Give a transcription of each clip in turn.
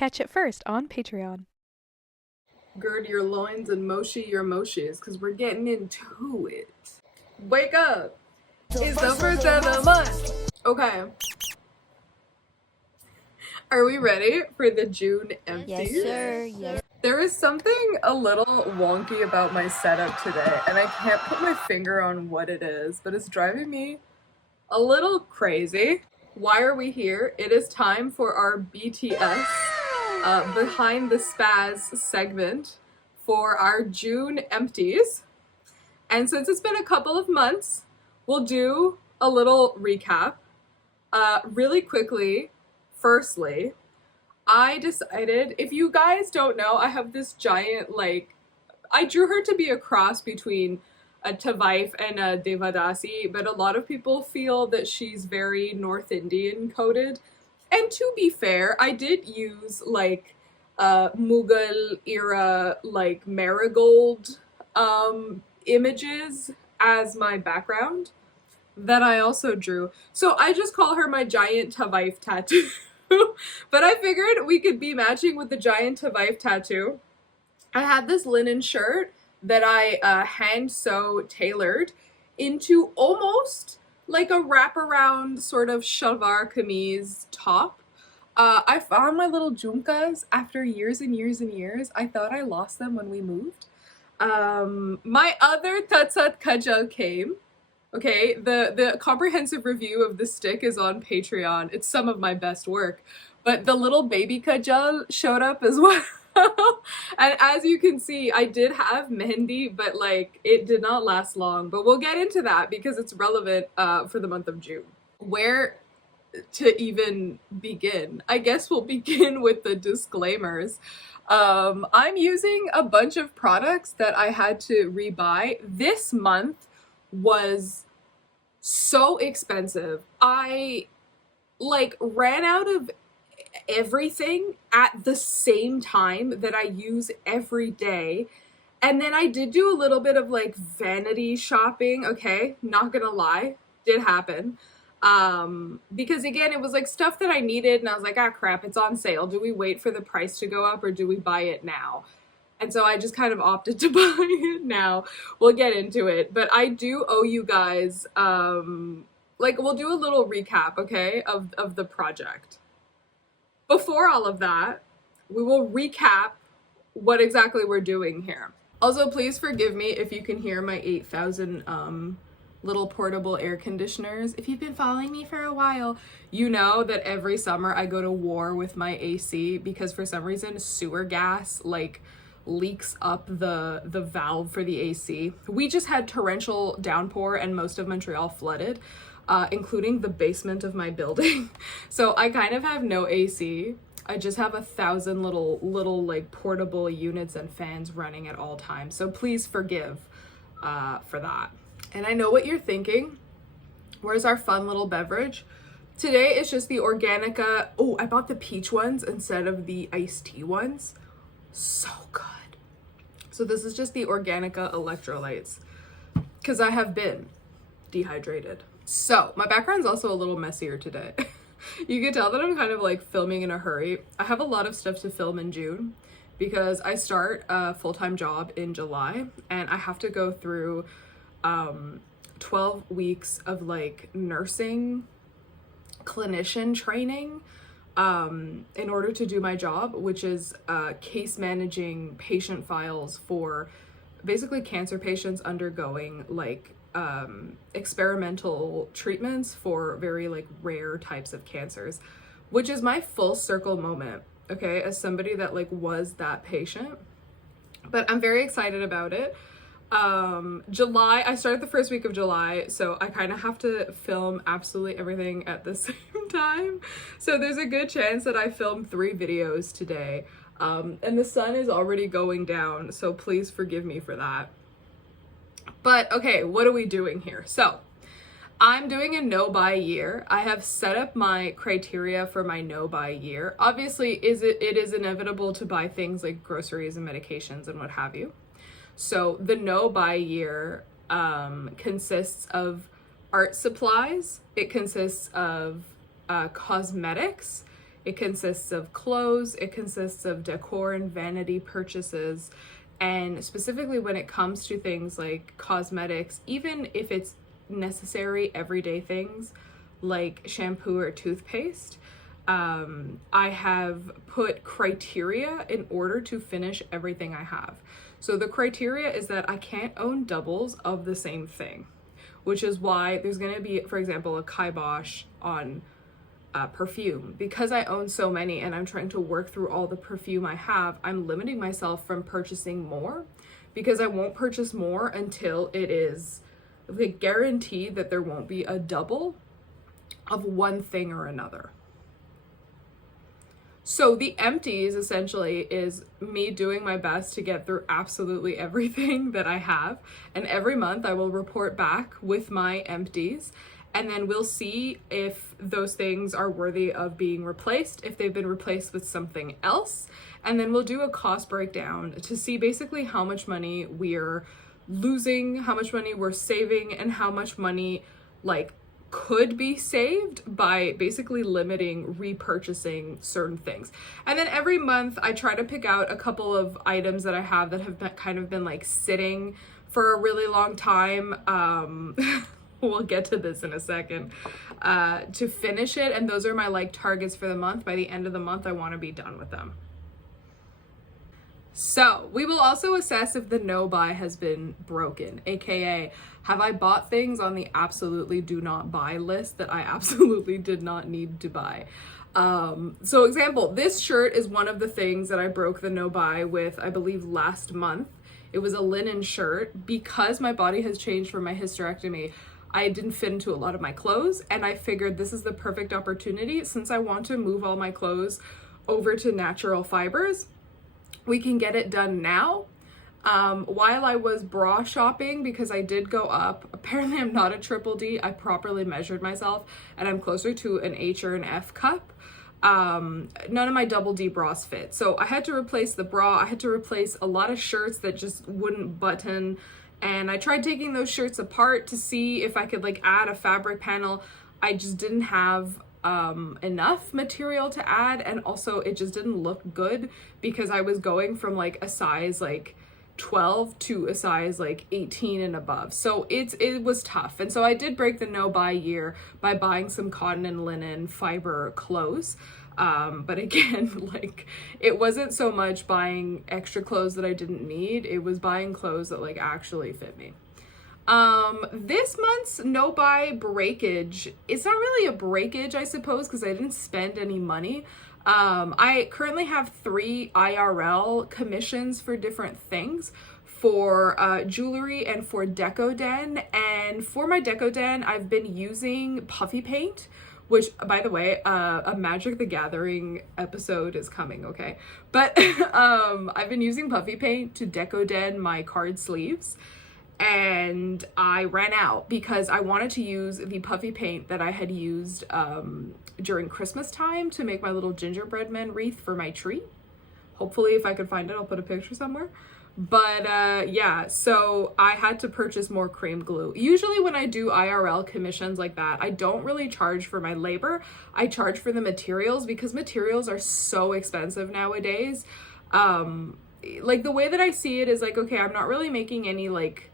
Catch it first on Patreon. Gird your loins and moshi your moshis, because we're getting into it. Wake up! It's the first of the month! Okay. Are we ready for the June empties? Yes, sir. Yes. There is something a little wonky about my setup today, and I can't put my finger on what it is, but it's driving me a little crazy. Why are we here? It is time for our BTS Behind the Spaz segment for our June empties. And since it's been a couple of months, we'll do a little recap. Really quickly, firstly, I decided, if you guys don't know, I have this giant, like, I drew her to be a cross between a Tavaif and a Devadasi, but a lot of people feel that she's very North Indian coded. And to be fair, I did use like Mughal era like marigold images as my background that I also drew. So I just call her my giant Tavaif tattoo. But I figured we could be matching with the giant Tavaif tattoo. I had this linen shirt that I hand sew tailored into almost like a wraparound sort of shalwar kameez top. I found my little jhumkas after years and years and years. I thought I lost them when we moved. My other tatsat kajal came. Okay, the comprehensive review of the stick is on Patreon. It's some of my best work. But the little baby kajal showed up as well. And as you can see, I did have mehendi, but like it did not last long. But we'll get into that because it's relevant for the month of June. Where to even begin? I guess we'll begin with the disclaimers. I'm using a bunch of products that I had to rebuy. This month was so expensive. I like ran out of everything at the same time that I use every day. And then I did do a little bit of like vanity shopping, okay? Not gonna lie, did happen. Because again, it was like stuff that I needed and I was like, ah crap, it's on sale. Do we wait for the price to go up or do we buy it now? And so I just kind of opted to buy it now. We'll get into it. But I do owe you guys, like we'll do a little recap, okay, of the project. Before all of that, we will recap what exactly we're doing here. Also, please forgive me if you can hear my 8,000 little portable air conditioners. If you've been following me for a while, you know that every summer I go to war with my AC because for some reason sewer gas like leaks up the valve for the AC. We just had torrential downpour and most of Montreal flooded. Including the basement of my building. So I kind of have no AC. I just have 1,000 little like portable units and fans running at all times. So please forgive for that. And I know what you're thinking. Where's our fun little beverage? Today it's just the Organica. Oh, I bought the peach ones instead of the iced tea ones. So good. So this is just the Organica electrolytes because I have been dehydrated. So my background's also a little messier today. You can tell that I'm kind of like filming in a hurry. I have a lot of stuff to film in June because I start a full-time job in July and I have to go through 12 weeks of like nursing clinician training in order to do my job, which is case managing patient files for basically cancer patients undergoing like experimental treatments for very like rare types of cancers, which is my full circle moment, okay, as somebody that like was that patient. But I'm very excited about it. July, I started the first week of July, so I kind of have to film absolutely everything at the same time. So there's a good chance that I filmed 3 videos today. And the sun is already going down, so please forgive me for that. But okay, what are we doing here? So I'm doing a no buy year. I have set up my criteria for my no buy year. Obviously, it is inevitable to buy things like groceries and medications and what have you. So the no buy year consists of art supplies. It consists of cosmetics. It consists of clothes, it consists of decor and vanity purchases, and specifically when it comes to things like cosmetics, even if it's necessary everyday things like shampoo or toothpaste, I have put criteria in order to finish everything I have. So the criteria is that I can't own doubles of the same thing, which is why there's going to be, for example, a kibosh on perfume. Because I own so many and I'm trying to work through all the perfume I have, I'm limiting myself from purchasing more, because I won't purchase more until it is like guaranteed that there won't be a double of one thing or another. So the empties essentially is me doing my best to get through absolutely everything that I have. And every month I will report back with my empties, and then we'll see if those things are worthy of being replaced, if they've been replaced with something else. And then we'll do a cost breakdown to see basically how much money we're losing, how much money we're saving, and how much money like could be saved by basically limiting repurchasing certain things. And then every month I try to pick out a couple of items that I have that have been, kind of been like sitting for a really long time. We'll get to this in a second, to finish it. And those are my like targets for the month. By the end of the month, I want to be done with them. So we will also assess if the no buy has been broken, aka have I bought things on the absolutely do not buy list that I absolutely did not need to buy. So example, this shirt is one of the things that I broke the no buy with, I believe last month. It was a linen shirt. Because my body has changed from my hysterectomy, I didn't fit into a lot of my clothes, and I figured this is the perfect opportunity, since I want to move all my clothes over to natural fibers. We can get it done now. While I was bra shopping, because I did go up, apparently I'm not a triple D, I properly measured myself, and I'm closer to an H or an F cup. None of my double D bras fit. So I had to replace the bra, I had to replace a lot of shirts that just wouldn't button, and I tried taking those shirts apart to see if I could like add a fabric panel. I just didn't have enough material to add, and also it just didn't look good because I was going from like a size like 12 to a size like 18 and above. So it was tough. And so I did break the no buy year by buying some cotton and linen fiber clothes. But again, like it wasn't so much buying extra clothes that I didn't need, it was buying clothes that like actually fit me. This month's no buy breakage, it's not really a breakage, I suppose, because I didn't spend any money. I currently have 3 IRL commissions for different things, for jewelry and for deco den. And for my deco den, I've been using puffy paint, which, by the way, a Magic the Gathering episode is coming, okay? But I've been using puffy paint to deco den my card sleeves, and I ran out because I wanted to use the puffy paint that I had used during Christmas time to make my little gingerbread man wreath for my tree. Hopefully, if I could find it, I'll put a picture somewhere. But yeah, so I had to purchase more cream glue. Usually when I do IRL commissions like that, I don't really charge for my labor. I charge for the materials because materials are so expensive nowadays. Like the way that I see it is like, okay, I'm not really making any like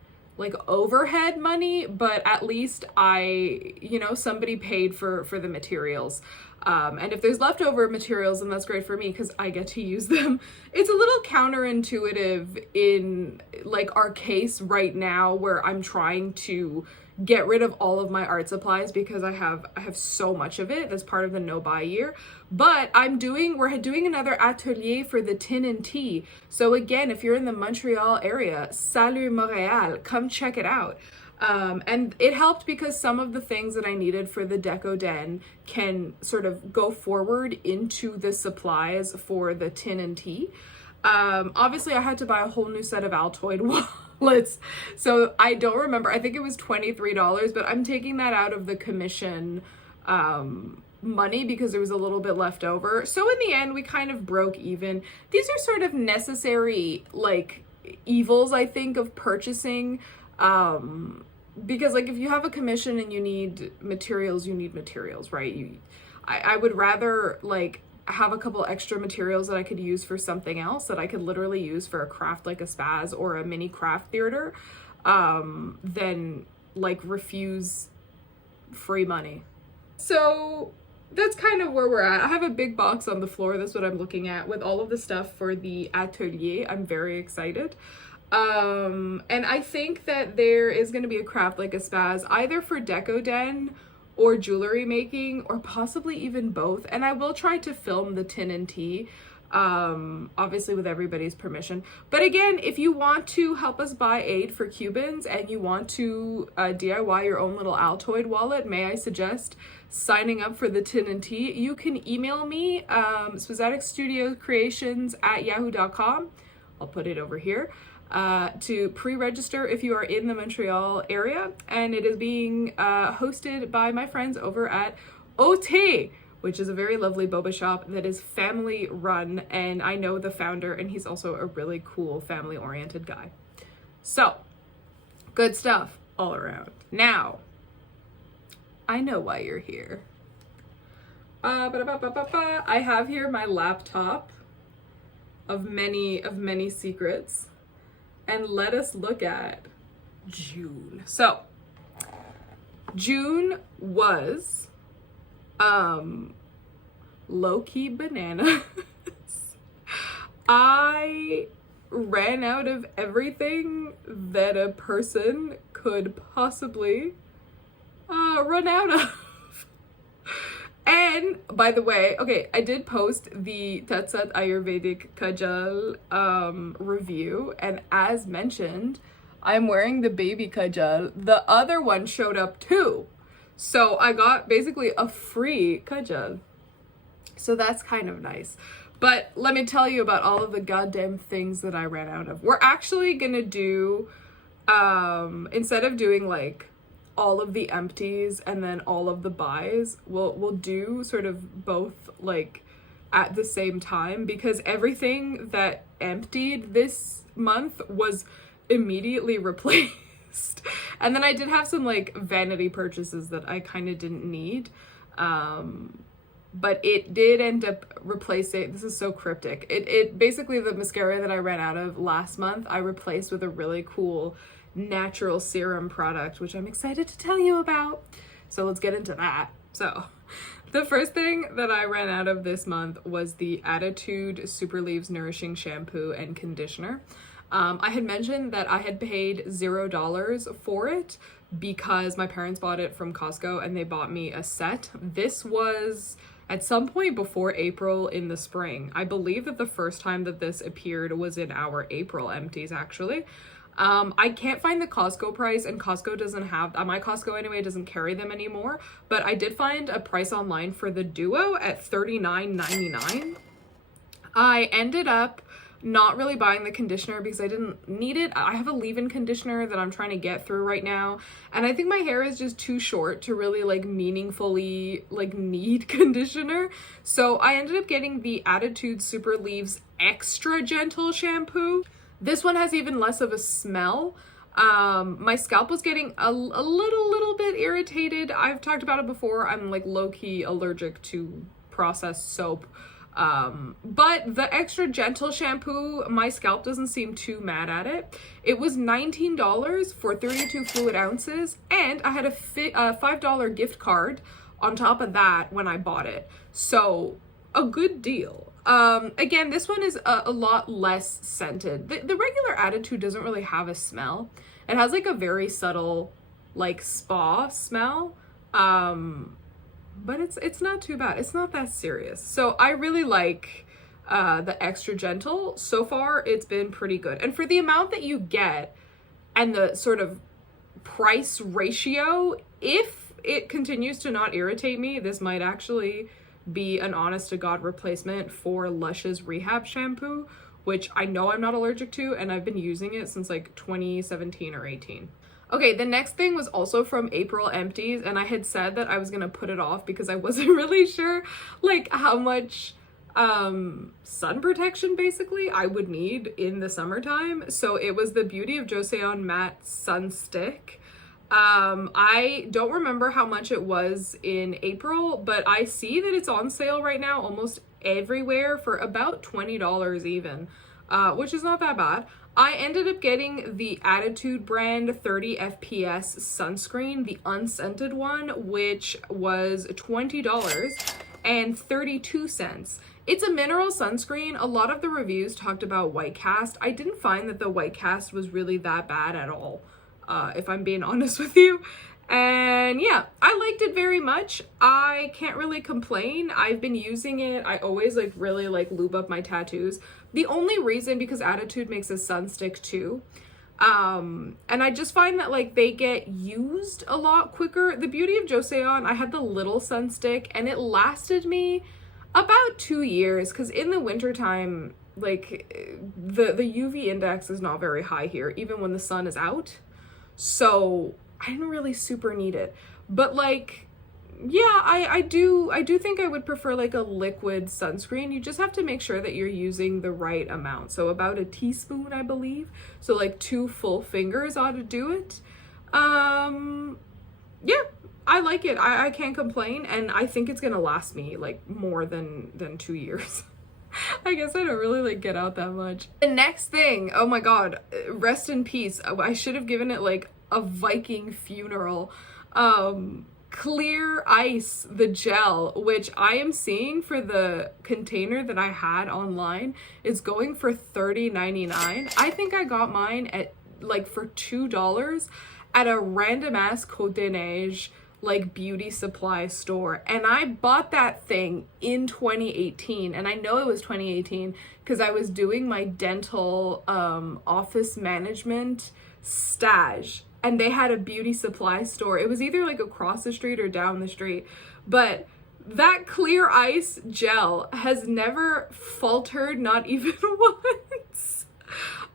overhead money, but at least somebody paid for the materials. And if there's leftover materials, then that's great for me because I get to use them. It's a little counterintuitive in like our case right now, where I'm trying to get rid of all of my art supplies because I have so much of it. That's part of the no buy year. But we're doing another atelier for the tin and tea. So again, if you're in the Montreal area, Salut Montréal, come check it out. And it helped because some of the things that I needed for the deco den can sort of go forward into the supplies for the tin and tea. Obviously I had to buy a whole new set of Altoid wallets. So I don't remember, I think it was $23, but I'm taking that out of the commission, money because there was a little bit left over. So in the end, we kind of broke even. These are sort of necessary like evils, I think, of purchasing, because like if you have a commission and you need materials, right? I would rather like have a couple extra materials that I could use for something else that I could literally use for a craft like a spaz or a mini craft theater, then like refuse free money. So that's kind of where we're at. I have a big box on the floor. That's what I'm looking at with all of the stuff for the atelier. I'm very excited. And I think that there is going to be a craft like a spaz either for Deco Den or jewelry making, or possibly even both. And I will try to film the tin and tea, obviously with everybody's permission. But again, if you want to help us buy aid for Cubans and you want to DIY your own little Altoid wallet, may I suggest signing up for the tin and tea? You can email me, spazzaticstudiocreations@yahoo.com. I'll put it over here. To pre-register if you are in the Montreal area, and it is being hosted by my friends over at OT, which is a very lovely boba shop that is family run, and I know the founder and he's also a really cool family oriented guy. So good stuff all around. Now I know why you're here. I have here my laptop of many secrets. And let us look at June. So June was low-key bananas. I ran out of everything that a person could possibly run out of. And by the way, okay, I did post the Tatsat Ayurvedic Kajal review, and as mentioned, I'm wearing the baby kajal. The other one showed up too. So I got basically a free kajal. So that's kind of nice. But let me tell you about all of the goddamn things that I ran out of. We're actually gonna do, instead of doing like all of the empties and then all of the buys, we'll do sort of both like at the same time, because everything that emptied this month was immediately replaced. And then I did have some like vanity purchases that I kind of didn't need, but it did end up replacing, this is so cryptic, it basically, the mascara that I ran out of last month I replaced with a really cool natural serum product, which I'm excited to tell you about. So let's get into that. So the first thing that I ran out of this month was the Attitude Super Leaves Nourishing Shampoo and Conditioner. I had mentioned that I had paid $0 for it because my parents bought it from Costco and they bought me a set. This was at some point before April in the spring. I believe that the first time that this appeared was in our April empties actually. I can't find the Costco price, and Costco doesn't have, my Costco anyway doesn't carry them anymore, but I did find a price online for the duo at $39.99. I ended up not really buying the conditioner because I didn't need it. I have a leave-in conditioner that I'm trying to get through right now, and I think my hair is just too short to really like meaningfully like need conditioner. So I ended up getting the Attitude Super Leaves Extra Gentle Shampoo. This one has even less of a smell. My scalp was getting a little bit irritated. I've talked about it before. I'm like low-key allergic to processed soap. But the Extra Gentle shampoo, my scalp doesn't seem too mad at it. It was $19 for 32 fluid ounces, and I had a $5 gift card on top of that when I bought it. So a good deal. Again, this one is a lot less scented. The regular Attitude doesn't really have a smell. It has like a very subtle like spa smell. But it's not too bad. It's not that serious. So I really like the Extra Gentle. So far, it's been pretty good. And for the amount that you get and the sort of price ratio, if it continues to not irritate me, this might actually be an honest to God replacement for Lush's Rehab shampoo, which I know I'm not allergic to, and I've been using it since like 2017 or 18. Okay, the next thing was also from April empties, and I had said that I was gonna put it off because I wasn't really sure like how much sun protection basically I would need in the summertime. So it was the Beauty of Joseon Matte Sun Stick. I don't remember how much it was in April, but I see that it's on sale right now almost everywhere for about $20 even, which is not that bad. I ended up getting the Attitude brand 30 FPS sunscreen, the unscented one, which was $20.32. It's a mineral sunscreen. A lot of the reviews talked about white cast. I didn't find that the white cast was really that bad at all, if I'm being honest with you. And yeah, I liked it very much. I can't really complain. I've been using it. I always like really like lube up my tattoos. The only reason, because Attitude makes a sun stick too. And I just find that like they get used a lot quicker. The beauty of Joseon, I had the little sun stick and it lasted me about 2 years, because in the wintertime, like the UV index is not very high here, even when the sun is out. So I didn't really super need it. But like, yeah, I do think I would prefer like a liquid sunscreen. You just have to make sure that you're using the right amount. So about a teaspoon, I believe. So like 2 full fingers ought to do it. Yeah, I like it. I can't complain, and I think it's gonna last me like more than 2 years. I guess I don't really like get out that much. The next thing, oh my god, rest in peace. I should have given it like a Viking funeral. Clear Ice, the gel, which I am seeing for the container that I had online, is going for $30.99. I think I got mine at like for $2 at a random ass Côte des Neiges like beauty supply store, and I bought that thing in 2018, and I know it was 2018 because I was doing my dental office management stage, and they had a beauty supply store. It was either like across the street or down the street, but that Clear Ice gel has never faltered, not even once.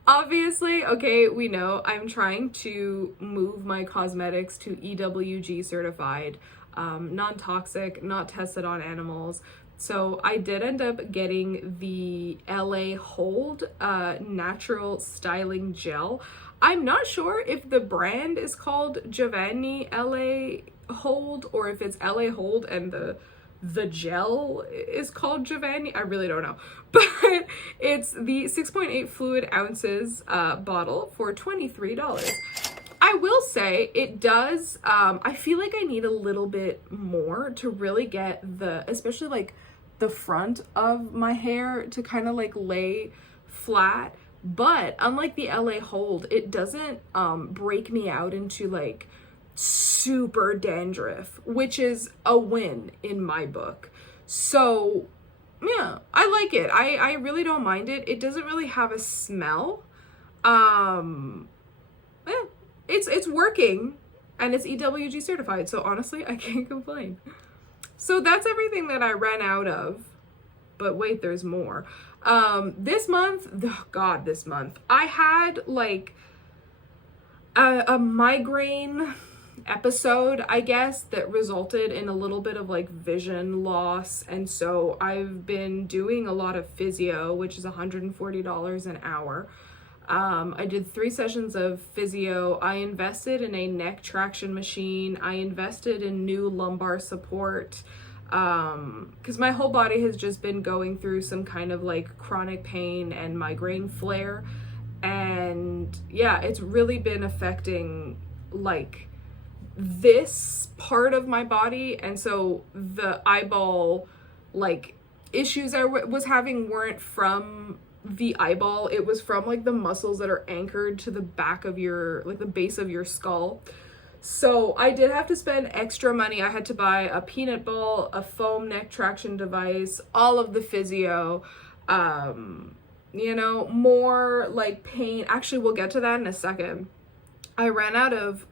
Obviously, okay, we know I'm trying to move my cosmetics to EWG certified, non-toxic, not tested on animals. So I did end up getting the LA Hold natural styling gel. I'm not sure if the brand is called Giovanni LA Hold or if it's LA Hold and the gel is called Giovanni. I really don't know. But it's the 6.8 fluid ounces bottle for $23. I will say it does, I feel like I need a little bit more to really get especially like the front of my hair to kind of like lay flat. But unlike the LA Hold, it doesn't break me out into like super dandruff, which is a win in my book. So yeah, I like it. I really don't mind it. It doesn't really have a smell. Yeah, it's working, and it's EWG certified, so honestly I can't complain. So that's everything that I ran out of. But wait, there's more. This month, this month I had like a migraine episode, I guess, that resulted in a little bit of like vision loss, and so I've been doing a lot of physio, which is $140 an hour. I did 3 sessions of physio. I invested in a neck traction machine. I invested in new lumbar support, because my whole body has just been going through some kind of like chronic pain and migraine flare, and yeah, it's really been affecting like this part of my body. And so the eyeball like issues I was having weren't from the eyeball, it was from like the muscles that are anchored to the back of your, like the base of your skull. So I did have to spend extra money. I had to buy a peanut ball, a foam neck traction device, all of the physio, you know, more like pain. Actually, we'll get to that in a second. I ran out of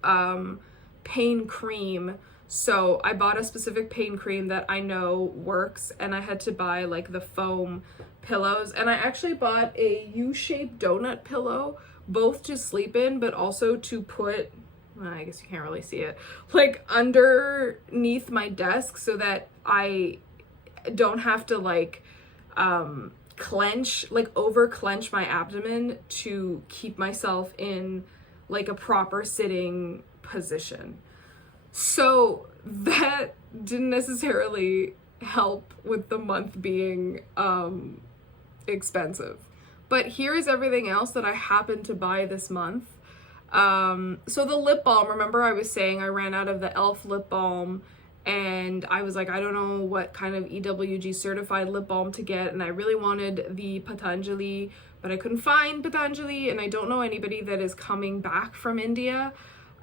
pain cream, so I bought a specific pain cream that I know works, and I had to buy like the foam pillows, and I actually bought a U-shaped donut pillow, both to sleep in but also to put, I guess you can't really see it, like underneath my desk, so that I don't have to like clench, like over clench my abdomen to keep myself in like a proper sitting position. So that didn't necessarily help with the month being expensive. But here's everything else that I happened to buy this month. So the lip balm, remember I was saying I ran out of the e.l.f. lip balm, and I was like, I don't know what kind of EWG certified lip balm to get, and I really wanted the Patanjali, but I couldn't find Patanjali, and I don't know anybody that is coming back from India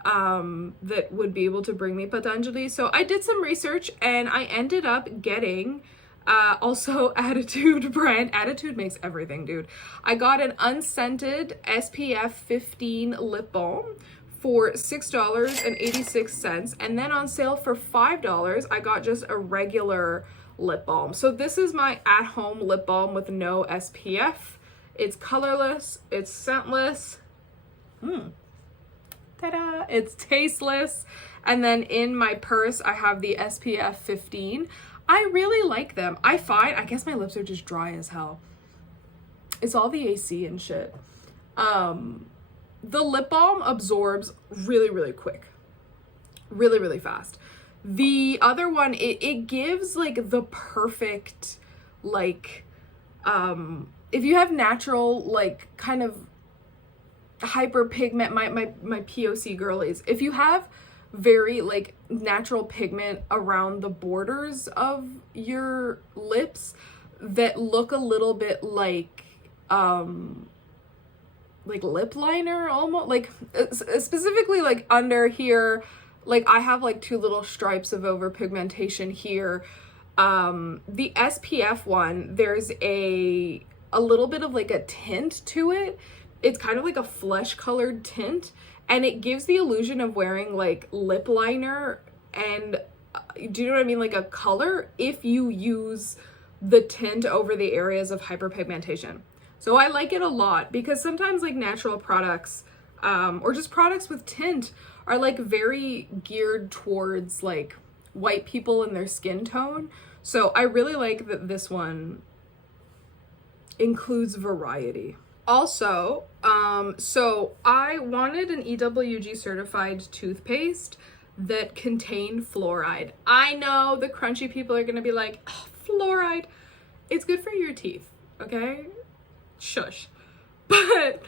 that would be able to bring me Patanjali. So I did some research, and I ended up getting also Attitude brand. Attitude makes everything, dude. I got an unscented SPF 15 lip balm for $6.86, and then on sale for $5 I got just a regular lip balm. So this is my at-home lip balm with no SPF. It's colorless, it's scentless, ta-da, it's tasteless, and then in my purse I have the SPF 15. I really like them. I guess my lips are just dry as hell. It's all the AC and shit. The lip balm absorbs really, really quick. Really, really fast. The other one, it gives like the perfect, like, if you have natural, like, kind of hyperpigment, my POC girlies, if you have very like natural pigment around the borders of your lips that look a little bit like lip liner, almost like specifically like under here, like I have like two little stripes of overpigmentation here. The SPF one, there's a little bit of like a tint to it. It's kind of like a flesh colored tint, and it gives the illusion of wearing like lip liner, and do you know what I mean? Like a color if you use the tint over the areas of hyperpigmentation. So I like it a lot because sometimes like natural products, or just products with tint are like very geared towards like white people and their skin tone. So I really like that this one includes variety. Also, so I wanted an EWG certified toothpaste that contained fluoride. I know the crunchy people are gonna be like, oh, fluoride, it's good for your teeth, okay? Shush. But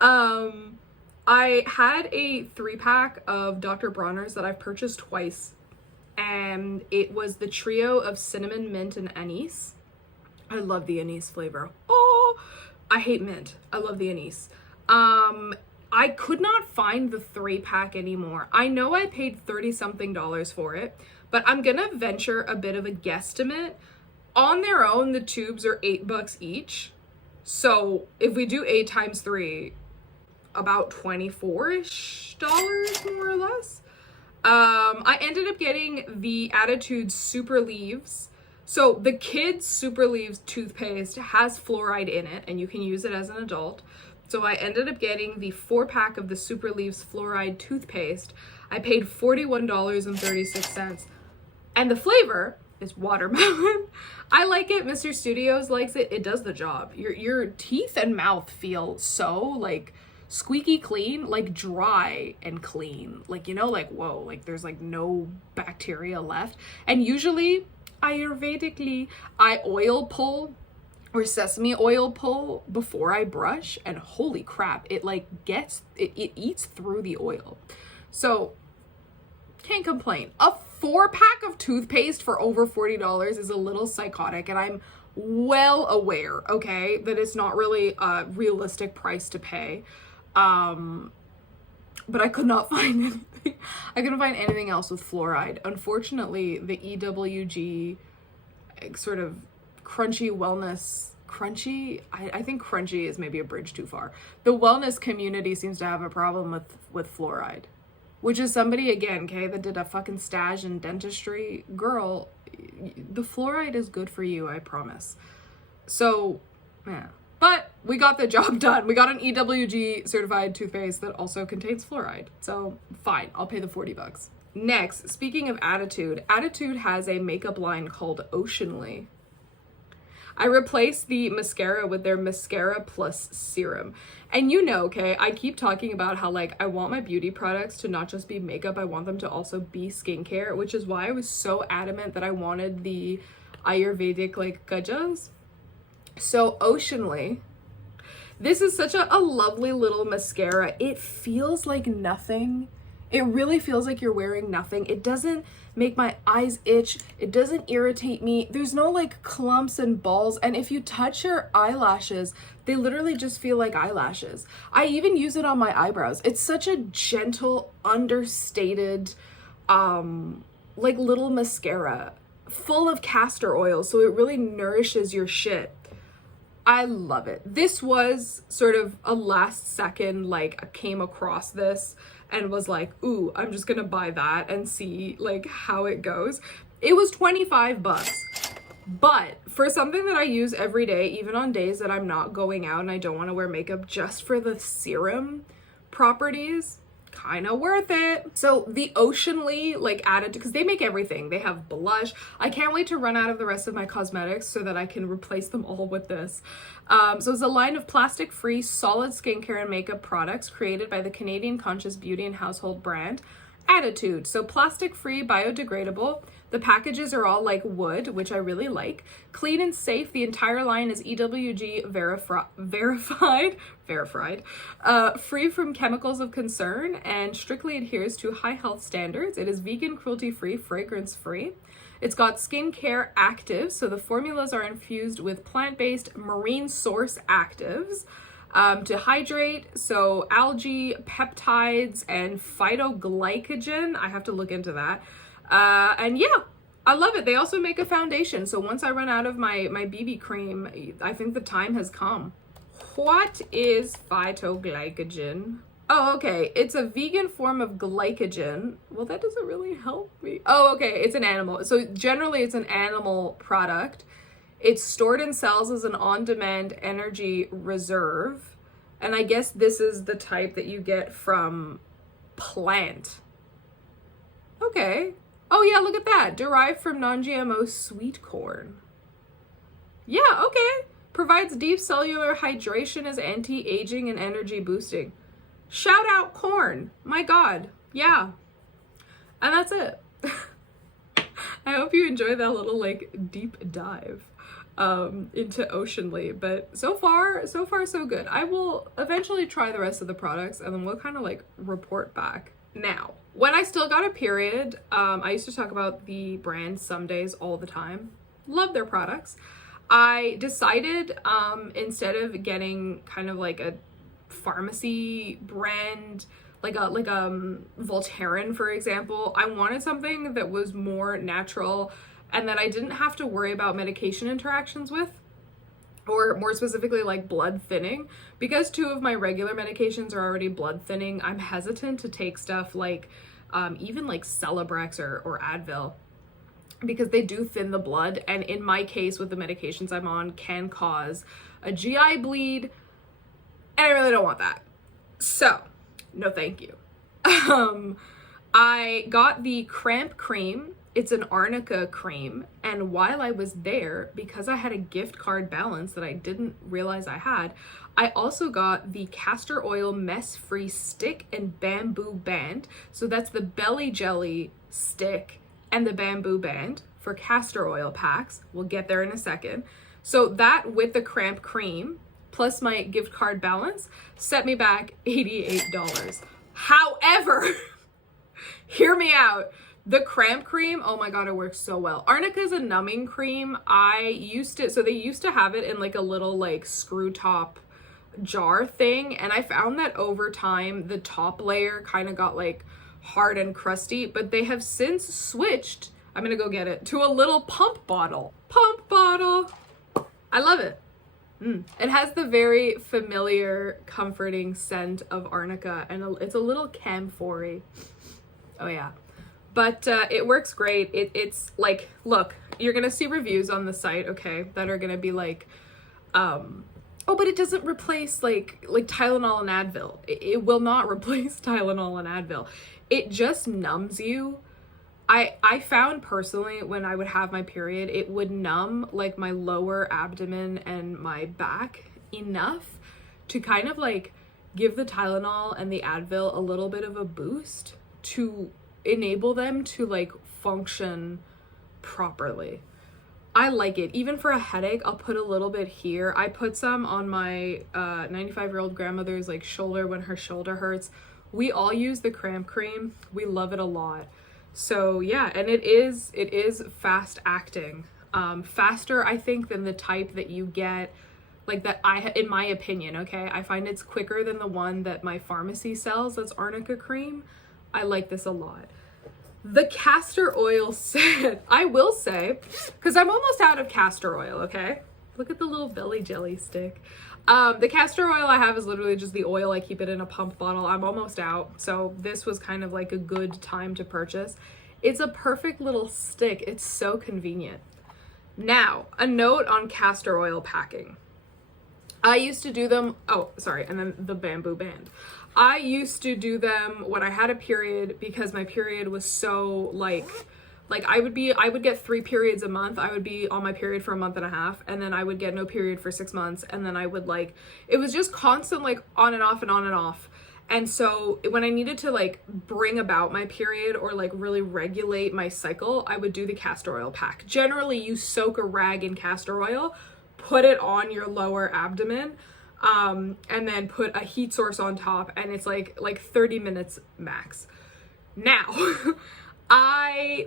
I had a 3-pack of Dr. Bronner's that I've purchased twice, and it was the trio of cinnamon, mint, and anise. I love the anise flavor. Oh, I hate mint. I love the anise. I could not find the 3-pack anymore. I know I paid $30-something for it, but I'm gonna venture a bit of a guesstimate. On their own, the tubes are $8 each. So if we do 8 times 3, about $24-ish more or less. I ended up getting the Attitude Super Leaves. So the kids Super Leaves toothpaste has fluoride in it, and you can use it as an adult. So I ended up getting the 4-pack of the Super Leaves fluoride toothpaste. I paid $41.36, and the flavor is watermelon. I like it. Mr. Studios likes it. It does the job. Your teeth and mouth feel so like squeaky clean, like dry and clean. Like, you know, like, whoa, like there's like no bacteria left. And usually Ayurvedically, I oil pull or sesame oil pull before I brush, and holy crap, it like it eats through the oil. So can't complain. A 4-pack of toothpaste for over $40 is a little psychotic, and I'm well aware, okay, that it's not really a realistic price to pay. But I could not find anything. I couldn't find anything else with fluoride. Unfortunately, the EWG sort of crunchy wellness, I think crunchy is maybe a bridge too far. The wellness community seems to have a problem with fluoride, which is somebody, again, okay, that did a fucking stage in dentistry. Girl, the fluoride is good for you, I promise. So, yeah. But we got the job done. We got an EWG certified toothpaste that also contains fluoride. So fine, I'll pay the $40. Next, speaking of Attitude, Attitude has a makeup line called Oceanly. I replaced the mascara with their Mascara Plus Serum. And you know, okay, I keep talking about how like I want my beauty products to not just be makeup, I want them to also be skincare, which is why I was so adamant that I wanted the Ayurvedic like gajas. So Oceanly, this is such a lovely little mascara. It feels like nothing. It really feels like you're wearing nothing. It doesn't make my eyes itch. It doesn't irritate me. There's no like clumps and balls. And if you touch your eyelashes, they literally just feel like eyelashes. I even use it on my eyebrows. It's such a gentle, understated, like little mascara full of castor oil. So it really nourishes your shit. I love it. This was sort of a last second, like I came across this and was like, ooh, I'm just gonna buy that and see like how it goes. It was 25 bucks. But for something that I use every day, even on days that I'm not going out and I don't want to wear makeup, just for the serum properties, kind of worth it. So the Oceanly like added, because they make everything. They have blush. I can't wait to run out of the rest of my cosmetics so that I can replace them all with this. So it's a line of plastic-free solid skincare and makeup products created by the Canadian conscious beauty and household brand Attitude. So plastic-free, biodegradable. The packages are all like wood, which I really like. Clean and safe. The entire line is EWG verified, free from chemicals of concern, and strictly adheres to high health standards. It is vegan, cruelty-free, fragrance-free. It's got skincare actives, so the formulas are infused with plant-based marine source actives. To hydrate, so algae, peptides, and phytoglycogen. I have to look into that. And yeah, I love it. They also make a foundation, so once I run out of my BB cream, I think the time has come. What is phytoglycogen? Oh, okay. It's a vegan form of glycogen. Well, that doesn't really help me. Oh, okay. It's an animal. So generally it's an animal product. It's stored in cells as an on-demand energy reserve. And I guess this is the type that you get from plant. Okay. Oh yeah, look at that. Derived from non-GMO sweet corn. Yeah, okay. Provides deep cellular hydration, as anti-aging and energy boosting. Shout out corn. My God. Yeah. And that's it. I hope you enjoyed that little like deep dive into Oceanly, but so far so good. I will eventually try the rest of the products and then we'll kind of like report back. Now, when I still got a period, I used to talk about the brand Some Days all the time. Love their products. I decided instead of getting kind of like a pharmacy brand, like Voltaren, for example, I wanted something that was more natural and that I didn't have to worry about medication interactions with, or more specifically like blood thinning. Because 2 of my regular medications are already blood thinning, I'm hesitant to take stuff like even like Celebrex or Advil, because they do thin the blood, and in my case with the medications I'm on can cause a GI bleed, and I really don't want that. So no thank you. I got the cramp cream. It's an arnica cream, and while I was there, because I had a gift card balance that I didn't realize I had, I also got the castor oil mess-free stick and bamboo band. So that's the belly jelly stick and the bamboo band for castor oil packs. We'll get there in a second. So that with the cramp cream plus my gift card balance set me back $88. However, hear me out. The cramp cream, oh my God, it works so well. Arnica is a numbing cream. They used to have it in like a little like screw top jar thing. And I found that over time, the top layer kind of got like hard and crusty, but they have since switched, I'm gonna go get it, to a little pump bottle. Pump bottle. I love it. It has the very familiar, comforting scent of arnica, and it's a little camphory. Oh yeah. But it works great. It's like, look, you're gonna see reviews on the site, okay, that are gonna be like, oh, but it doesn't replace like Tylenol and Advil. It will not replace Tylenol and Advil. It just numbs you. I found personally when I would have my period, it would numb like my lower abdomen and my back enough to kind of like give the Tylenol and the Advil a little bit of a boost to enable them to like function properly. I like it. Even for a headache, I'll put a little bit here. I put some on my 95-year-old grandmother's like shoulder when her shoulder hurts. We all use the cramp cream. We love it a lot. So yeah, and it is fast acting. Faster, I think, than the type that you get, like that in my opinion, okay? I find it's quicker than the one that my pharmacy sells, that's arnica cream. I like this a lot. The castor oil set, I will say, because I'm almost out of castor oil, okay? Look at the little belly jelly stick. The castor oil I have is literally just the oil. I keep it in a pump bottle. I'm almost out, so this was kind of like a good time to purchase. It's a perfect little stick. It's so convenient. Now, a note on castor oil packing. I used to do them, oh, sorry, and then the bamboo band. I used to do them when I had a period because my period was so like I would get 3 periods a month. I would be on my period for a month and a half, and then I would get no period for 6 months, and then I would like, it was just constant like on and off and on and off. And so when I needed to like bring about my period or like really regulate my cycle, I would do the castor oil pack. Generally, you soak a rag in castor oil, put it on your lower abdomen, and then put a heat source on top, and it's like 30 minutes max. Now,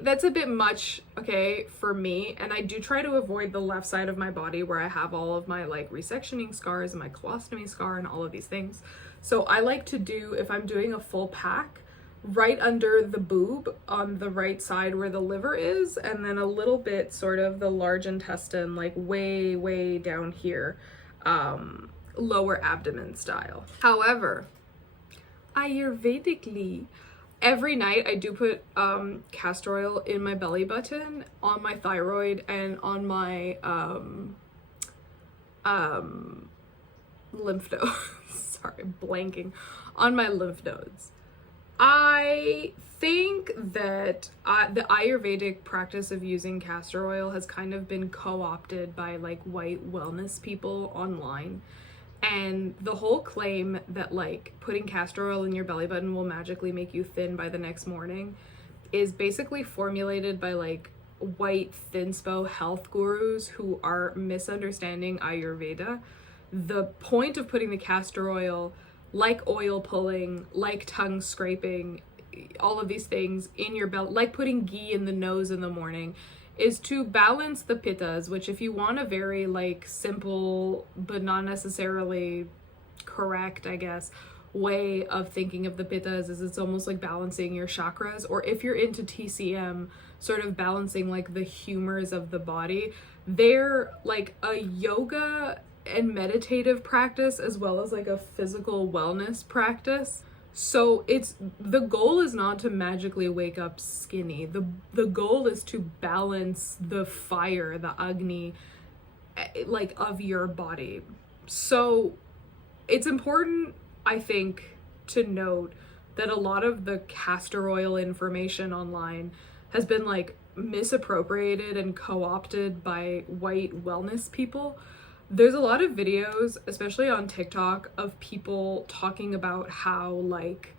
that's a bit much, okay, for me, and I do try to avoid the left side of my body where I have all of my like resectioning scars and my colostomy scar and all of these things. So I like to do, if I'm doing a full pack, right under the boob on the right side where the liver is, and then a little bit sort of the large intestine, like way down here, lower abdomen style. However, Ayurvedically, every night I do put castor oil in my belly button, on my thyroid, and on my lymph nodes. Sorry, blanking on my lymph nodes. I think that the Ayurvedic practice of using castor oil has kind of been co-opted by like white wellness people online. And the whole claim that like putting castor oil in your belly button will magically make you thin by the next morning is basically formulated by like white thinspo health gurus who are misunderstanding Ayurveda. The point of putting the castor oil, like oil pulling, like tongue scraping, all of these things in your belly, like putting ghee in the nose in the morning, is to balance the pittas, which if you want a very like simple but not necessarily correct, I guess, way of thinking of the pittas is it's almost like balancing your chakras, or if you're into TCM, sort of balancing like the humors of the body. They're like a yoga and meditative practice as well as like a physical wellness practice. So the goal is not to magically wake up skinny. The goal is to balance the fire, the Agni, like of your body. So it's important, I think, to note that a lot of the castor oil information online has been like misappropriated and co-opted by white wellness people. There's a lot of videos, especially on TikTok, of people talking about how like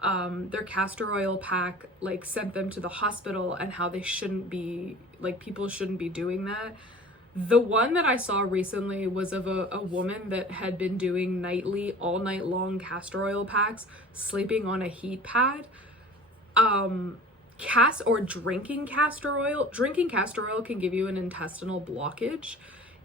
their castor oil pack like sent them to the hospital and how they shouldn't be, like people shouldn't be doing that. The one that I saw recently was of a woman that had been doing nightly, all night long castor oil packs, sleeping on a heat pad. Drinking castor oil. Drinking castor oil can give you an intestinal blockage.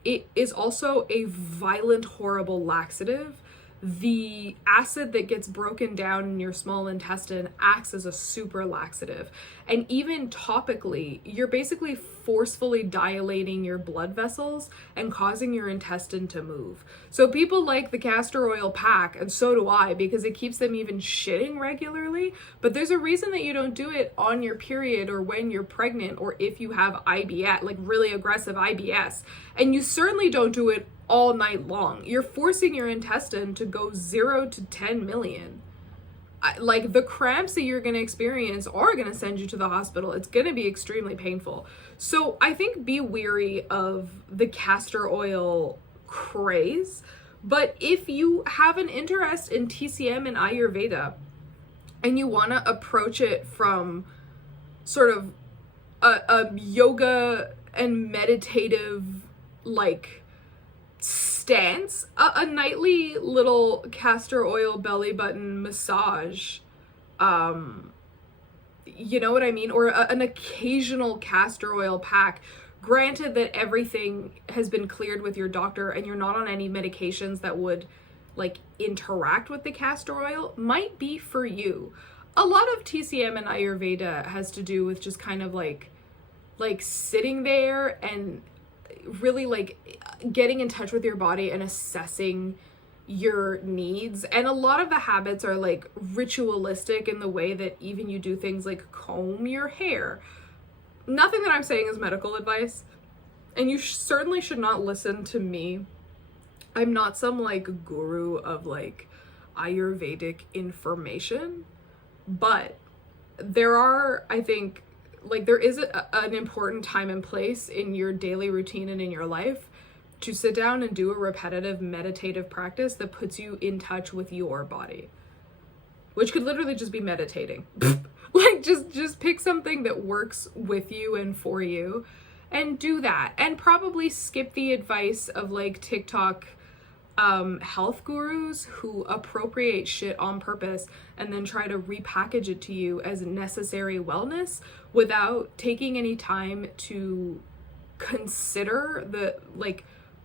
It is also a violent, horrible laxative. The acid that gets broken down in your small intestine acts as a super laxative. And even topically, you're basically forcefully dilating your blood vessels and causing your intestine to move. So people like the castor oil pack, and so do I, because it keeps them even shitting regularly. But there's a reason that you don't do it on your period or when you're pregnant or if you have IBS, like really aggressive IBS. And you certainly don't do it all night long. You're forcing your intestine to go 0 to 10 million. Like the cramps that you're going to experience are going to send you to the hospital. It's going to be extremely painful. So I think be weary of the castor oil craze. But if you have an interest in TCM and Ayurveda and you want to approach it from sort of a yoga and meditative, like, stance, a nightly little castor oil belly button massage, you know what I mean? Or an occasional castor oil pack. Granted that everything has been cleared with your doctor and you're not on any medications that would, like, interact with the castor oil, might be for you. A lot of TCM and Ayurveda has to do with just kind of like sitting there and really, like, getting in touch with your body and assessing your needs. And a lot of the habits are, like, ritualistic in the way that even you do things like comb your hair. Nothing that I'm saying is medical advice, and you certainly should not listen to me. I'm not some, like, guru of, like, Ayurvedic information, but there are, I think, like, there is an important time and place in your daily routine and in your life to sit down and do a repetitive meditative practice that puts you in touch with your body, which could literally just be meditating. Like, just pick something that works with you and for you and do that. And probably skip the advice of, like, TikTok health gurus who appropriate shit on purpose and then try to repackage it to you as necessary wellness without taking any time to consider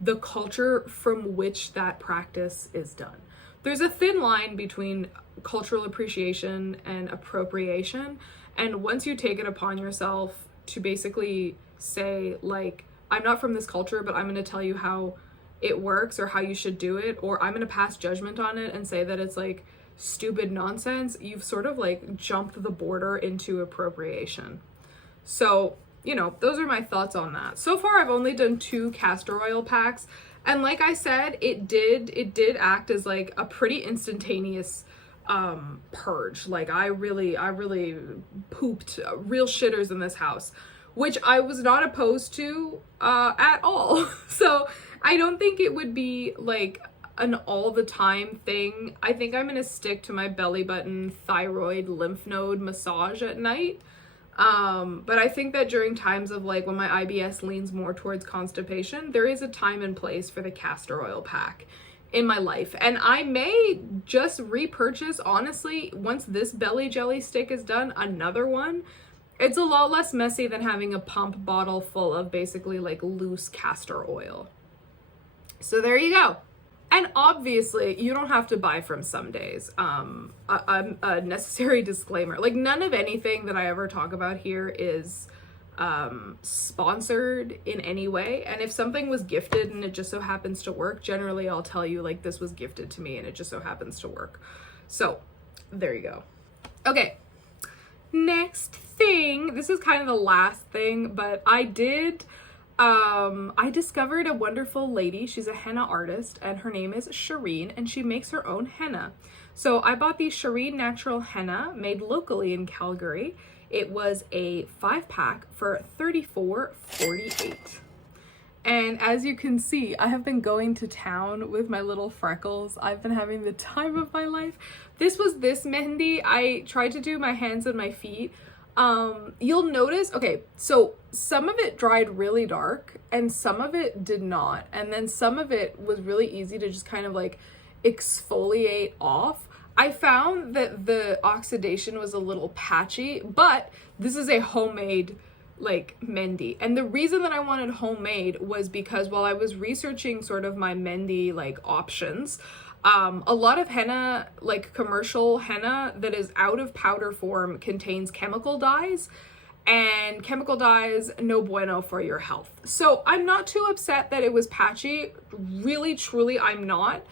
the culture from which that practice is done. There's a thin line between cultural appreciation and appropriation, and once you take it upon yourself to basically say, like, I'm not from this culture, but I'm going to tell you how it works or how you should do it, or I'm going to pass judgment on it and say that it's, like, stupid nonsense, you've sort of, like, jumped the border into appropriation. So, you know, those are my thoughts on that. So far, I've only done 2 castor oil packs, and like I said, it did act as, like, a pretty instantaneous purge. Like, I really pooped real shitters in this house, which I was not opposed to at all. So I don't think it would be, like, an all the time thing. I think I'm gonna stick to my belly button thyroid lymph node massage at night. But I think that during times of, like, when my IBS leans more towards constipation, there is a time and place for the castor oil pack in my life. And I may just repurchase, honestly, once this belly jelly stick is done, another one. It's a lot less messy than having a pump bottle full of basically, like, loose castor oil. So there you go. And obviously, you don't have to buy from Some Days. A necessary disclaimer. Like, none of anything that I ever talk about here is sponsored in any way. And if something was gifted and it just so happens to work, generally I'll tell you, like, this was gifted to me and it just so happens to work. So, there you go. Okay. Next thing. This is kind of the last thing, but I discovered a wonderful lady. She's a henna artist and her name is Shireen, and she makes her own henna. So I bought the Shireen natural henna made locally in Calgary. It was a 5-pack for $34.48. And as you can see, I have been going to town with my little freckles. I've been having the time of my life. This was this mehendi. I tried to do my hands and my feet. You'll notice, okay, so some of it dried really dark and some of it did not. And then some of it was really easy to just kind of, like, exfoliate off. I found that the oxidation was a little patchy, but this is a homemade, like, mehendi. And the reason that I wanted homemade was because while I was researching sort of my mehendi, like, options, a lot of henna, like commercial henna that is out of powder form, contains chemical dyes, and chemical dyes no bueno for your health. So I'm not too upset that it was patchy. Really, truly, I'm not.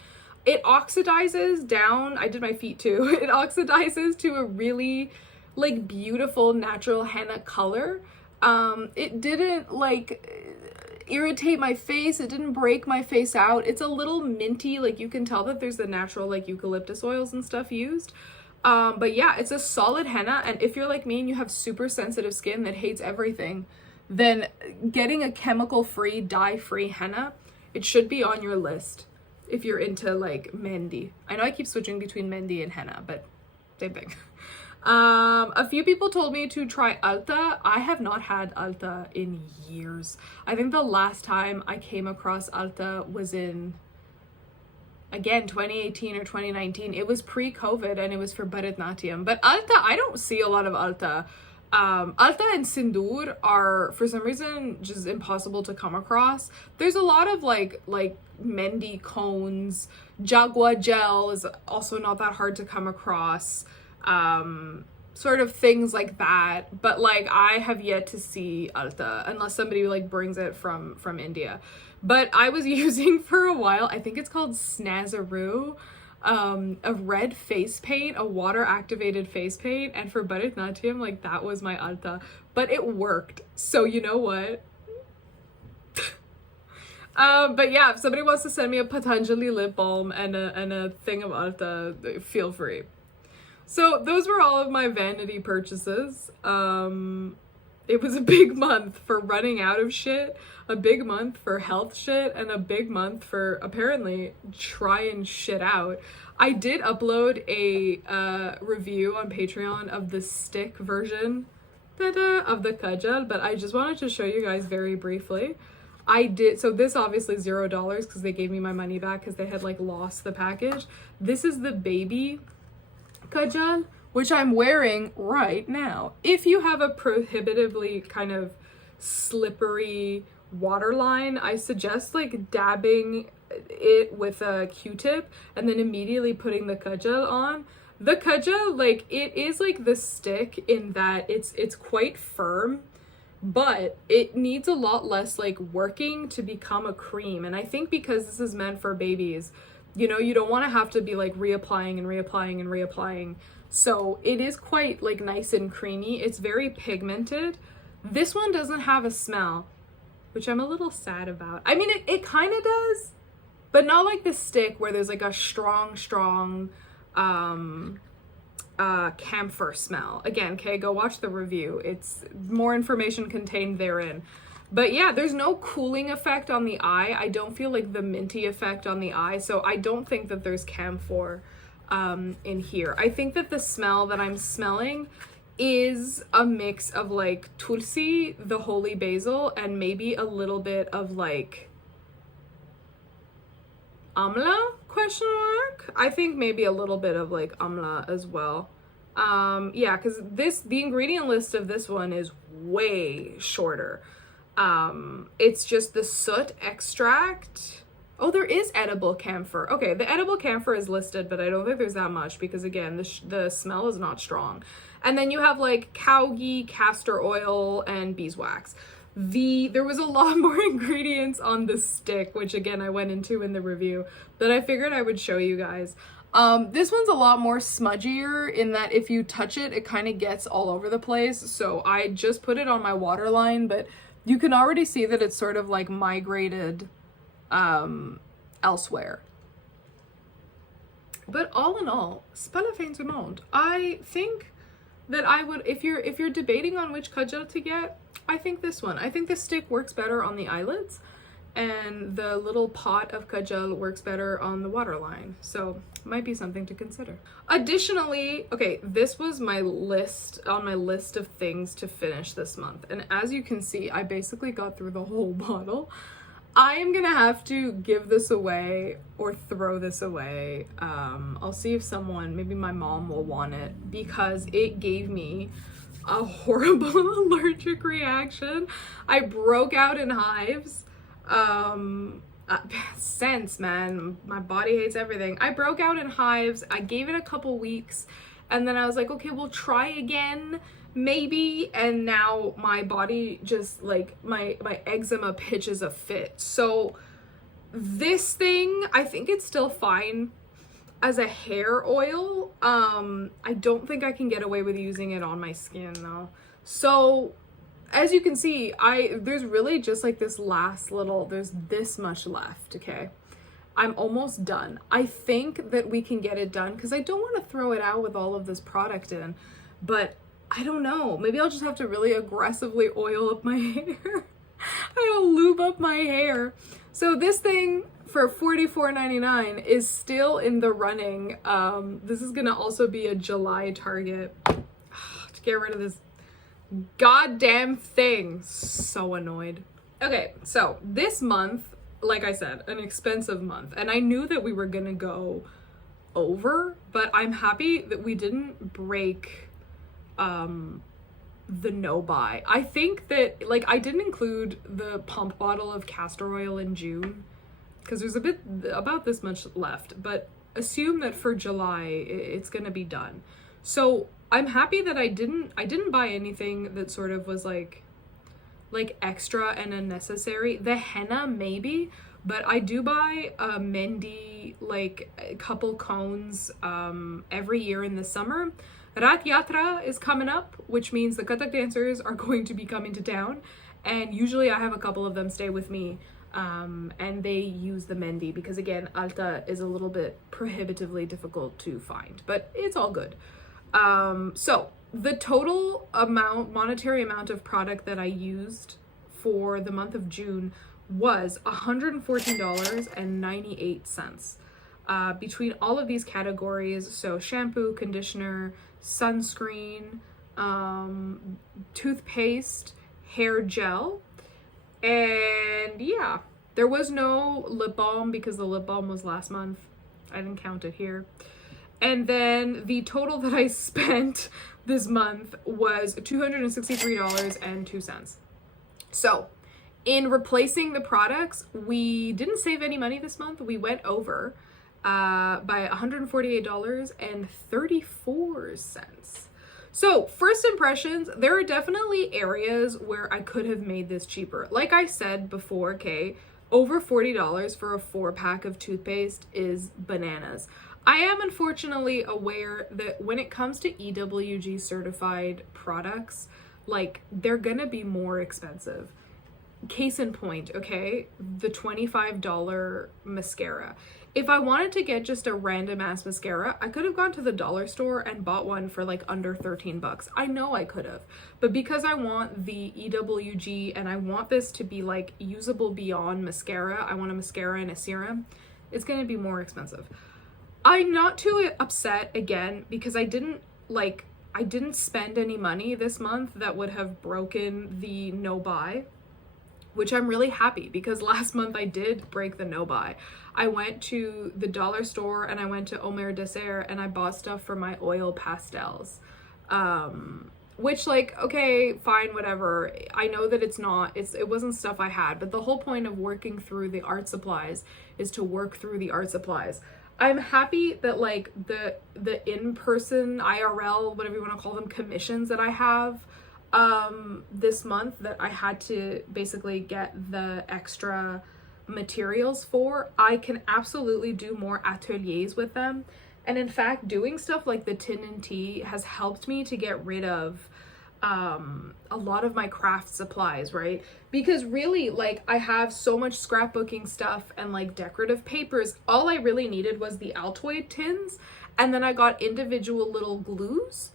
It oxidizes down. I did my feet too. It oxidizes to a really, like, beautiful natural henna color. It didn't, like, irritate my face. It didn't break my face out. It's a little minty. Like, you can tell that there's the natural, like, eucalyptus oils and stuff used. But yeah, it's a solid henna. And if you're like me and you have super sensitive skin that hates everything, then getting a chemical-free, dye-free henna, it should be on your list if you're into, like, mehendi. I know I keep switching between mehendi and henna, but same thing. A few people told me to try Alta. I have not had Alta in years. I think the last time I came across Alta was in, again, 2018 or 2019. It was pre-COVID and it was for Bharatnatyam. But Alta, I don't see a lot of Alta. Alta and Sindoor are, for some reason, just impossible to come across. There's a lot of like Mendi cones. Jagua gel is also not that hard to come across. Sort of things like that, but like I have yet to see Alta unless somebody like brings it from India. But I was using for a while, I think it's called Snazaroo, a red face paint, a water activated face paint, and for Bharatnatyam, like that was my Alta, but it worked, so you know what. But yeah, if somebody wants to send me a Patanjali lip balm and a thing of Alta, feel free. So those were all of my vanity purchases. It was a big month for running out of shit, a big month for health shit, and a big month for apparently trying shit out. I did upload a review on Patreon of the stick version of the kajal, but I just wanted to show you guys very briefly. I did, so this obviously $0 because they gave me my money back because they had like lost the package. This is the baby kajal, which I'm wearing right now. If you have a prohibitively kind of slippery waterline, I suggest like dabbing it with a Q-tip and then immediately putting the kajal on. The kajal, like, it is like the stick in that it's quite firm, but it needs a lot less like working to become a cream. And I think because this is meant for babies, you know, you don't want to have to be like reapplying and reapplying and reapplying. So it is quite like nice and creamy. It's very pigmented. This one doesn't have a smell, which I'm a little sad about. I mean, it kind of does, but not like the stick where there's like a strong camphor smell. Again, okay, go watch the review. It's more information contained therein. But yeah, there's no cooling effect on the eye. I don't feel like the minty effect on the eye, so I don't think that there's camphor in here. I think that the smell that I'm smelling is a mix of like tulsi, the holy basil, and maybe a little bit of like amla, question mark? I think maybe a little bit of like amla as well. Yeah, because the ingredient list of this one is way shorter. It's just the soot extract. Oh, there is edible camphor. Okay, the edible camphor is listed, but I don't think there's that much because again, the smell is not strong. And then you have like cow ghee, castor oil, and beeswax. There was a lot more ingredients on the stick, which again, I went into in the review, that I figured I would show you guys. This one's a lot more smudgier in that if you touch it, it kind of gets all over the place. So I just put it on my waterline, but you can already see that it's sort of like migrated elsewhere. But all in all, spela fine tout le monde. I think that I would, if you're debating on which kajal to get, I think this one. I think the stick works better on the eyelids, and the little pot of kajal works better on the waterline. So might be something to consider. Additionally, okay, this was my list of things to finish this month. And as you can see, I basically got through the whole bottle. I am gonna have to give this away or throw this away. I'll see if someone, maybe my mom will want it, because it gave me a horrible allergic reaction. I broke out in hives. Sense, man, my body hates everything. I broke out in hives. I gave it a couple weeks and then I was like, okay, we'll try again, maybe. And now my body just like my eczema pitches a fit. So this thing, I think it's still fine as a hair oil. I don't think I can get away with using it on my skin though. So as you can see, there's really just like this last little, there's this much left, okay? I'm almost done. I think that we can get it done because I don't want to throw it out with all of this product in, but I don't know. Maybe I'll just have to really aggressively oil up my hair. I'll lube up my hair. So this thing for $44.99 is still in the running. This is gonna also be a July target. get rid of this goddamn thing. So annoyed. Okay, so this month, like I said, an expensive month. And I knew that we were gonna go over, but I'm happy that we didn't break the no buy. I think that, like, I didn't include the pump bottle of castor oil in June because there's about this much left, but assume that for July it's gonna be done. So I'm happy that I didn't buy anything that sort of was like extra and unnecessary. The henna maybe, but I do buy a Mendi, like a couple cones every year in the summer. Rat Yatra is coming up, which means the Kathak dancers are going to be coming to town, and usually I have a couple of them stay with me, and they use the Mendi because, again, Alta is a little bit prohibitively difficult to find, but it's all good. So the total monetary amount of product that I used for the month of June was $114.98 between all of these categories. So shampoo, conditioner, sunscreen, toothpaste, hair gel, and yeah, there was no lip balm because the lip balm was last month. I didn't count it here. And then the total that I spent this month was $263.02. So in replacing the products, we didn't save any money this month. We went over by $148.34. So first impressions, there are definitely areas where I could have made this cheaper. Like I said before, okay, over $40 for a 4-pack of toothpaste is bananas. I am unfortunately aware that when it comes to EWG certified products, like, they're gonna be more expensive. Case in point, okay, the $25 mascara. If I wanted to get just a random ass mascara, I could have gone to the dollar store and bought one for like under 13 bucks. I know I could have, but because I want the EWG and I want this to be like usable beyond mascara, I want a mascara and a serum, it's going to be more expensive. I'm not too upset, again, because I didn't spend any money this month that would have broken the no buy, which I'm really happy because last month I did break the no buy. I went to the dollar store and I went to Omer Dessert and I bought stuff for my oil pastels. Which, like, okay, fine, whatever. I know that it wasn't stuff I had, but the whole point of working through the art supplies is to work through the art supplies. I'm happy that, like, the in-person IRL, whatever you want to call them, commissions that I have this month that I had to basically get the extra materials for, I can absolutely do more ateliers with them. And in fact, doing stuff like the tin and tea has helped me to get rid of a lot of my craft supplies, right? Because really, like, I have so much scrapbooking stuff and like decorative papers. All I really needed was the Altoid tins, and then I got individual little glues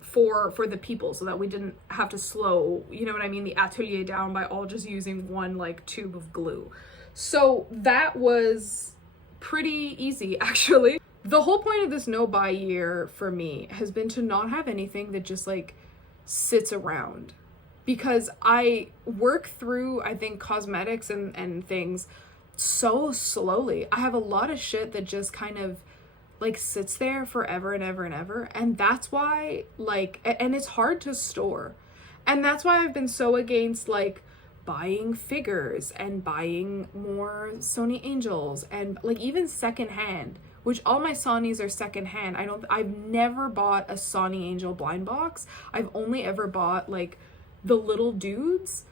for the people so that we didn't have to slow, you know what I mean, the atelier down by all just using one like tube of glue. So that was pretty easy, actually. The whole point of this no buy year for me has been to not have anything that just like sits around, because I work through, I think, cosmetics and things so slowly. I have a lot of shit that just kind of like sits there forever and ever and ever, and that's why, like, and it's hard to store, and that's why I've been so against like buying figures and buying more Sony Angels and like even secondhand, which all my Sonys are secondhand. I've never bought a Sony Angel blind box. I've only ever bought like the little dudes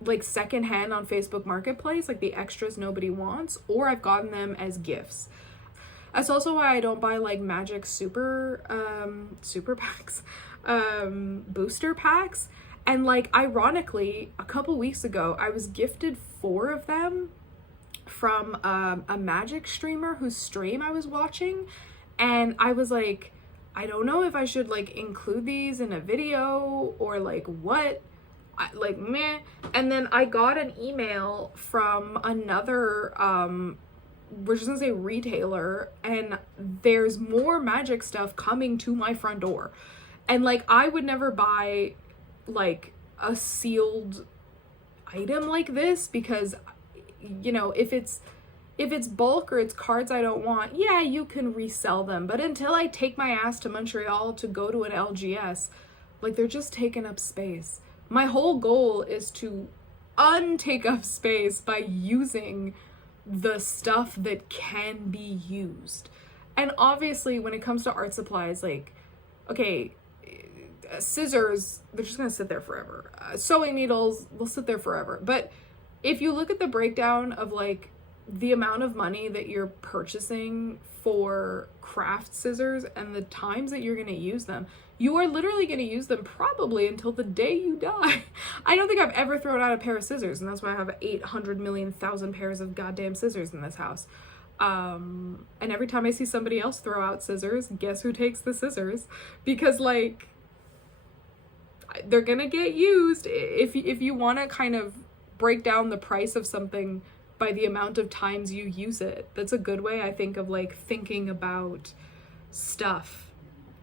like secondhand on Facebook Marketplace, like the extras nobody wants, or I've gotten them as gifts. That's also why I don't buy like magic super packs, booster packs. And like, ironically, a couple weeks ago I was gifted 4 of them from a magic streamer whose stream I was watching, and I was like, I don't know if I should like include these in a video or like what. Like, meh. And then I got an email from another we're just gonna say retailer, and there's more magic stuff coming to my front door. And like, I would never buy like a sealed item like this, because, you know, if it's bulk or it's cards I don't want, yeah, you can resell them. But until I take my ass to Montreal to go to an LGS, like, they're just taking up space. My whole goal is to untake up space by using the stuff that can be used. And obviously, when it comes to art supplies, like, okay, scissors, they're just gonna sit there forever. Sewing needles, they'll sit there forever. But if you look at the breakdown of like the amount of money that you're purchasing for craft scissors and the times that you're gonna use them, you are literally gonna use them probably until the day you die. I don't think I've ever thrown out a pair of scissors, and that's why I have 800 million thousand pairs of goddamn scissors in this house. And every time I see somebody else throw out scissors, guess who takes the scissors? Because like, they're gonna get used. If you want to kind of break down the price of something by the amount of times you use it, that's a good way, I think, of like thinking about stuff.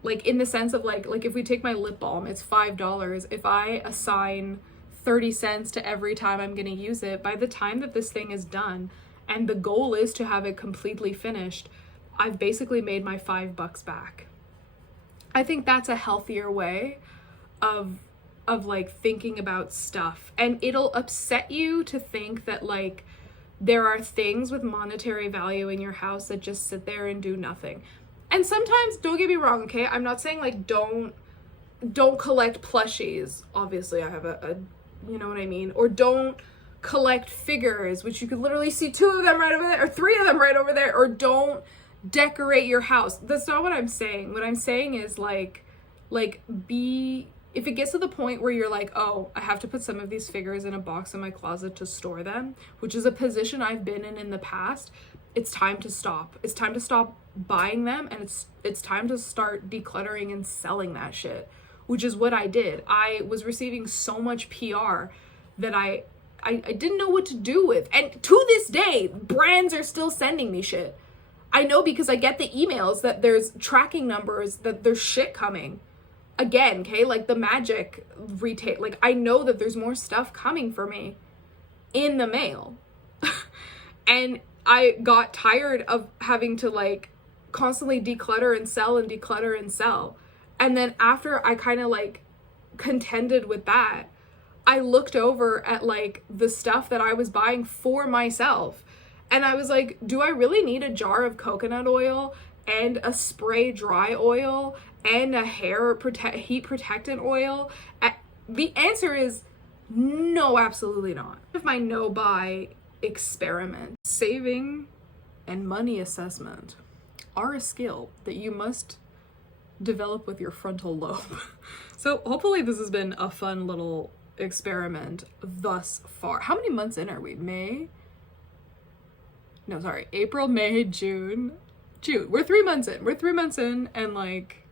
Like, in the sense of like if we take my lip balm, it's $5. If I assign 30 cents to every time I'm gonna use it, by the time that this thing is done, and the goal is to have it completely finished, I've basically made my $5 back. I think that's a healthier way of like thinking about stuff. And it'll upset you to think that like there are things with monetary value in your house that just sit there and do nothing. And sometimes, don't get me wrong, okay, I'm not saying like don't collect plushies. Obviously I have a you know what I mean, or don't collect figures, which you could literally see 2 of them right over there, or 3 of them right over there, or don't decorate your house. That's not what I'm saying. What I'm saying is like if it gets to the point where you're like, oh, I have to put some of these figures in a box in my closet to store them, which is a position I've been in the past, it's time to stop. It's time to stop buying them, and it's time to start decluttering and selling that shit, which is what I did. I was receiving so much PR that I didn't know what to do with. And to this day, brands are still sending me shit. I know, because I get the emails that there's tracking numbers, that there's shit coming. Again, okay, like the magic retail, like I know that there's more stuff coming for me in the mail. And I got tired of having to like constantly declutter and sell and declutter and sell. And then after I kind of like contended with that, I looked over at like the stuff that I was buying for myself. And I was like, do I really need a jar of coconut oil and a spray dry oil and a heat protectant oil? The answer is no, absolutely not. Of my no buy experiment, saving and money assessment are a skill that you must develop with your frontal lobe. So hopefully this has been a fun little experiment thus far. How many months in are we? April, May, June. We're 3 months in. And like,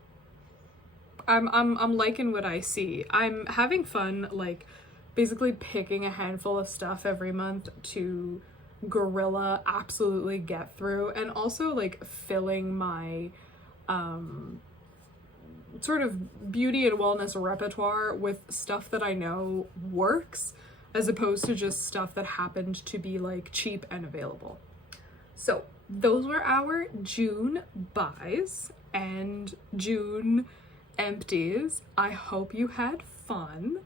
I'm liking what I see. I'm having fun, like, basically picking a handful of stuff every month to guerrilla absolutely get through, and also like filling my sort of beauty and wellness repertoire with stuff that I know works, as opposed to just stuff that happened to be like cheap and available. So those were our June buys and June empties. I hope you had fun.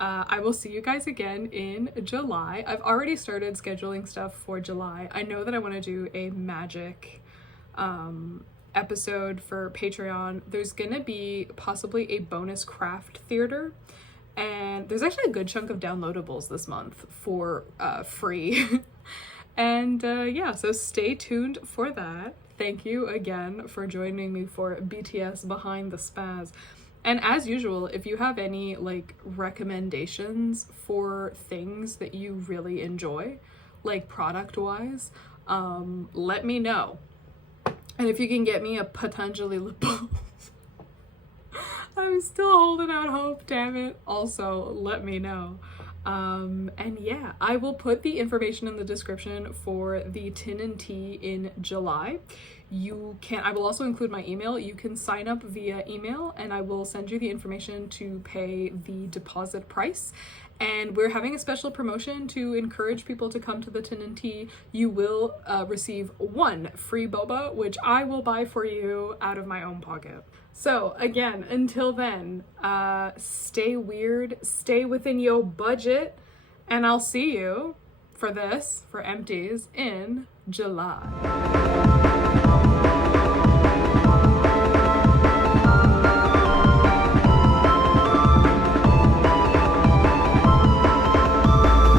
I will see you guys again in July. I've already started scheduling stuff for July. I know that I want to do a magic episode for Patreon. There's gonna be possibly a bonus craft theater, and there's actually a good chunk of downloadables this month for free. And yeah, so stay tuned for that. Thank you again for joining me for BTS Behind the Spaz. And as usual, if you have any like recommendations for things that you really enjoy, like product wise, let me know. And if you can get me a Patanjali lip balm, I'm still holding out hope, damn it. Also, let me know. And yeah, I will put the information in the description for the tin and tea in July. I will also include my email. You can sign up via email and I will send you the information to pay the deposit price. And we're having a special promotion to encourage people to come to the tin and tea. You will receive 1 free boba, which I will buy for you out of my own pocket. So again, until then, stay weird, stay within your budget, and I'll see you for Empties in July.